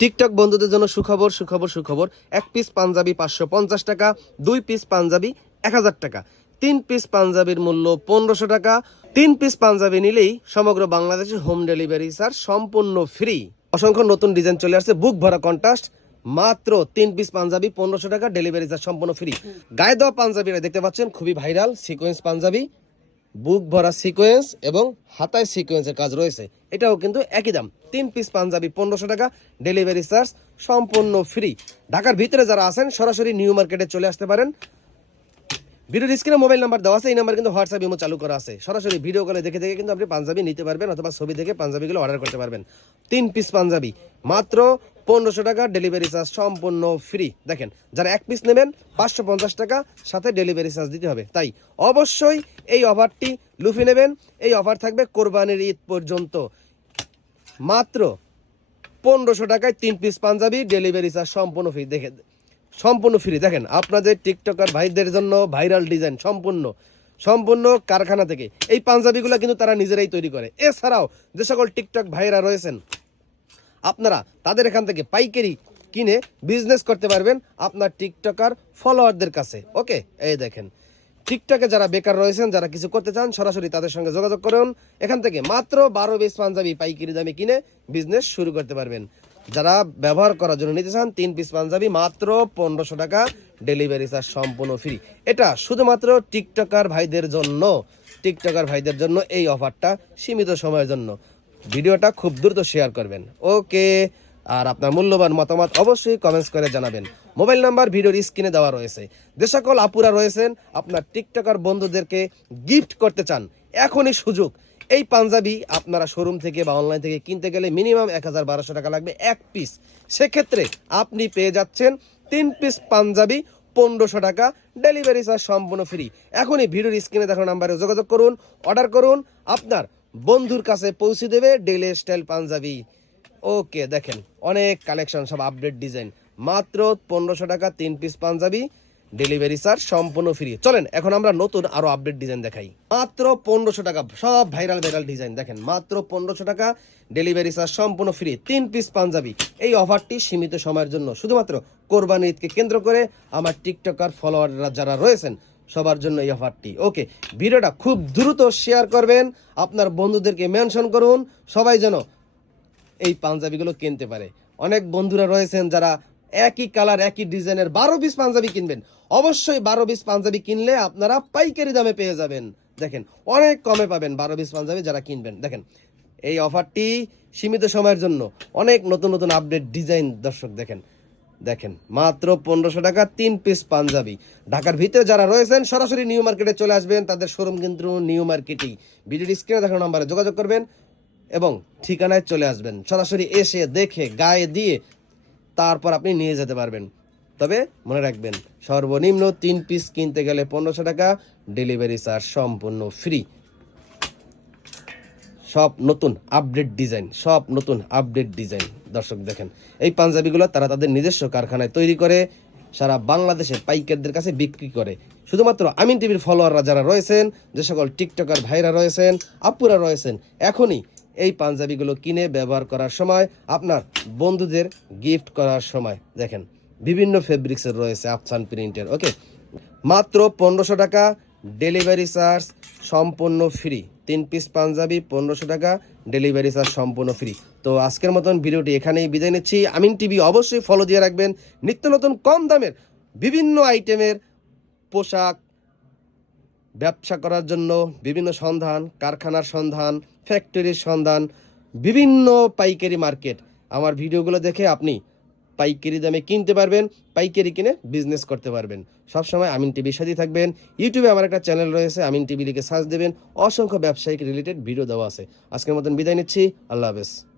TikTok বন্ধুদের জন্য সুখবর সুখবর সুখবর। এক পিস পাঞ্জাবি পাঁচশো পঞ্চাশ টাকা, দুই পিস পাঞ্জাবি এক হাজার টাকা। তিন পিস পাঞ্জাবির মূল্য পনেরোশো টাকা। তিন পিস পাঞ্জাবি নিলেই সমগ্র বাংলাদেশে হোম ডেলিভারি স্যার সম্পূর্ণ ফ্রি অসংখ্য নতুন ডিজাইন চলে আসছে। বুক ভরা কন্ট্রাস্ট মাত্র তিন পিস পাঞ্জাবি পনেরোশো টাকা। ডেলিভারি চার্জ সম্পূর্ণ ফ্রি গায়ে দেওয়া পাঞ্জাবিরা দেখতে পাচ্ছেন, খুবই ভাইরাল সিকোয়েন্স পাঞ্জাবি। বুক ভরা সিকোয়েন্স এবং হাতায় সিকোয়েন্সের কাজ রয়েছে। এটাও কিন্তু একই দাম। তিন পিস পাঞ্জাবি, পনেরোশো টাকা ডেলিভারি চার্জ সম্পূর্ণ ফ্রি ঢাকার ভিতরে যারা আছেন, সরাসরি নিউ মার্কেটে চলে আসতে পারেন। ভিডিওর স্ক্রিনে মোবাইল নাম্বার দেওয়া আছে, এই নাম্বার কিন্তু হোয়াটসঅ্যাপ ইমো চালু করা আছে। সরাসরি ভিডিও কলে দেখে দেখে কিন্তু আপনি পাঞ্জাবি নিতে পারবেন অথবা ছবি দেখে পাঞ্জাবিগুলো অর্ডার করতে পারবেন। তিন পিস পাঞ্জাবি, মাত্র পনেরোশো টাকা ডেলিভারি চার্জ সম্পূর্ণ ফ্রি দেখেন, যারা এক পিস নেবেন, পাঁচশো পঞ্চাশ টাকা, সাথে ডেলিভারি চার্জ দিতে হবে। তাই অবশ্যই এই অফারটি লুফে নেবেন। এই অফার থাকবে কোরবানির ঈদ পর্যন্ত। মাত্র পনেরোশো টাকায় তিন পিস পাঞ্জাবি ডেলিভারি চার্জ সম্পূর্ণ ফ্রি দেখে সম্পূর্ণ ফ্রি দেখেন, আপনাদের টিকটকার ভাইদের জন্য ভাইরাল ডিজাইন সম্পূর্ণ সম্পূর্ণ কারখানা থেকে। এই পাঞ্জাবিগুলো কিন্তু তারা নিজেরাই তৈরি করে। এছাড়াও যে সকল টিকটক ভাইরা রয়েছেন, আপনারা তাদের এখান থেকে পাইকারি কিনে বিজনেস করতে পারবেন আপনার টিকটকার ফলোয়ারদের কাছে। ওকে, এই দেখেন টিকটকে যারা বেকার রয়েছেন, যারা কিছু করতে চান, সরাসরি তাদের সঙ্গে যোগাযোগ করুন। এখান থেকে মাত্র বারো বেশ পাঞ্জাবি পাইকারি দামে কিনে বিজনেস শুরু করতে পারবেন। যারা ব্যবহার করার জন্য নিতে চান, তিন পিস পাঞ্জাবি মাত্র পনেরোশো টাকা ডেলিভারি চার্জ সম্পূর্ণ ফ্রি এটা শুধুমাত্র টিকটকার ভাইদের জন্য টিকটকার ভাইদের জন্য এই অফারটা সীমিত সময়ের জন্য। ভিডিওটা খুব দ্রুত শেয়ার করবেন। ওকে, আর আপনার মূল্যবান মতামত অবশ্যই কমেন্টস করে জানাবেন। মোবাইল নাম্বার ভিডিওর স্ক্রিনে দেওয়া রয়েছে। যে সকল আপুরা রয়েছেন, আপনার টিকটকার বন্ধুদেরকে গিফট করতে চান, এখনই সুযোগ। এই পাঞ্জাবি আপনারা শোরুম থেকে বা অনলাইন থেকে কিনতে গেলে মিনিমাম এক হাজার বারোশো টাকা লাগবে এক পিস সেক্ষেত্রে আপনি পেয়ে যাচ্ছেন তিন পিস পাঞ্জাবি, পনেরোশো টাকা ডেলিভারি চার্জ সম্পূর্ণ ফ্রি এখনই ভিডিওর স্ক্রিনে দেখানো নাম্বারে যোগাযোগ করুন অর্ডার করুন, আপনার বন্ধুর কাছে পৌঁছে দেবে ডেলি স্টাইল পাঞ্জাবি। ওকে দেখেন, অনেক কালেকশন সব আপডেট ডিজাইন মাত্র পনেরোশো টাকা, তিন পিস পাঞ্জাবি ডেলিভারি চার্জ সম্পূর্ণ ফ্রি চলেন, এখন আমরা নতুন আরও আপডেট ডিজাইন দেখাই। মাত্র পনেরোশো টাকা, সব ভাইরাল ভাইরাল ডিজাইন দেখেন, মাত্র পনেরোশো টাকা ডেলিভারি চার্জ সম্পূর্ণ ফ্রি তিন পিস পাঞ্জাবি। এই অফারটি সীমিত সময়ের জন্য, শুধুমাত্র কোরবানি ঈদকে কেন্দ্র করে আমার টিকটকার ফলোয়াররা যারা রয়েছেন, সবার জন্য এই অফারটি ওকে ভিডিওটা খুব দ্রুত শেয়ার করবেন, আপনার বন্ধুদেরকে মেনশন করুন, সবাই যেন এই পাঞ্জাবিগুলো কিনতে পারে। অনেক বন্ধুরা রয়েছেন যারা একই কালার, একই ডিজাইনের বারো পিস পাঞ্জাবি কিনবেন। অবশ্যই বারো পিস পাঞ্জাবি কিনলে আপনারা পাইকারি দামে পেয়ে যাবেন। দেখেন, অনেক কমে পাবেন বারো পিস পাঞ্জাবি যারা কিনবেন। দেখেন, এই অফারটি সীমিত সময়ের জন্য অনেক নতুন নতুন আপডেট ডিজাইন দর্শক দেখেন। দেখেন, মাত্র পনেরোশো টাকা তিন পিস পাঞ্জাবি। ঢাকার ভিতরে যারা রয়েছেন, সরাসরি নিউ মার্কেটে চলে আসবেন। তাদের শোরুম কিন্তু নিউ মার্কেটেই ভিডিওর স্ক্রিনে দেখানো নাম্বারে যোগাযোগ করবেন এবং ঠিকানায় চলে আসবেন। সরাসরি এসে দেখে, গায়ে দিয়ে তারপর আপনি নিয়ে যেতে পারবেন। তবে মনে রাখবেন, সর্বনিম্ন তিন পিস কিনতে গেলে পনেরোশো টাকা ডেলিভারি চার্জ সম্পূর্ণ ফ্রি সব নতুন আপডেট ডিজাইন সব নতুন আপডেট ডিজাইন দর্শক দেখেন, এই পাঞ্জাবিগুলো তারা তাদের নিজস্ব কারখানায় তৈরি করে সারা বাংলাদেশে পাইকারদের কাছে বিক্রি করে। শুধুমাত্র আমিন টিভির ফলোয়াররা যারা রয়েছেন, যে সকল টিকটকার ভাইরা রয়েছেন, আপুরা রয়েছেন, এখনই এই পাঞ্জাবিগুলো কিনে ব্যবহার করার সময়, আপনার বন্ধুদের গিফট করার সময়। দেখেন, বিভিন্ন ফেব্রিক্সের রয়েছে আফসান প্রিন্টের ওকে মাত্র পনেরোশো টাকা ডেলিভারি চার্জ সম্পূর্ণ ফ্রি তিন পিস পাঞ্জাবি, পনেরোশো টাকা ডেলিভারি চার্জ সম্পূর্ণ ফ্রি তো আজকের মতন ভিডিওটি এখানেই বিদায় নিচ্ছি। আমিন টিভি অবশ্যই ফলো দিয়ে রাখবেন। নিত্য নতুন কম দামের বিভিন্ন আইটেমের পোশাক ব্যবসা করার জন্য বিভিন্ন সন্ধান, কারখানার সন্ধান ফ্যাক্টরির সন্ধান, বিভিন্ন পাইকারি মার্কেট। আমার ভিডিওগুলো দেখে আপনি পাইকারি দামে কিনতে পারবেন, পাইকারি কিনে বিজনেস করতে পারবেন। সবসময় আমিন টিভির সাথেই থাকবেন। ইউটিউবে আমার একটা চ্যানেল রয়েছে, আমিন টিভি লিখে সার্চ দেবেন। অসংখ্য ব্যবসায়িক রিলেটেড ভিডিও দেওয়া আছে। আজকের মতন বিদায় নিচ্ছি, আল্লাহ হাফেজ।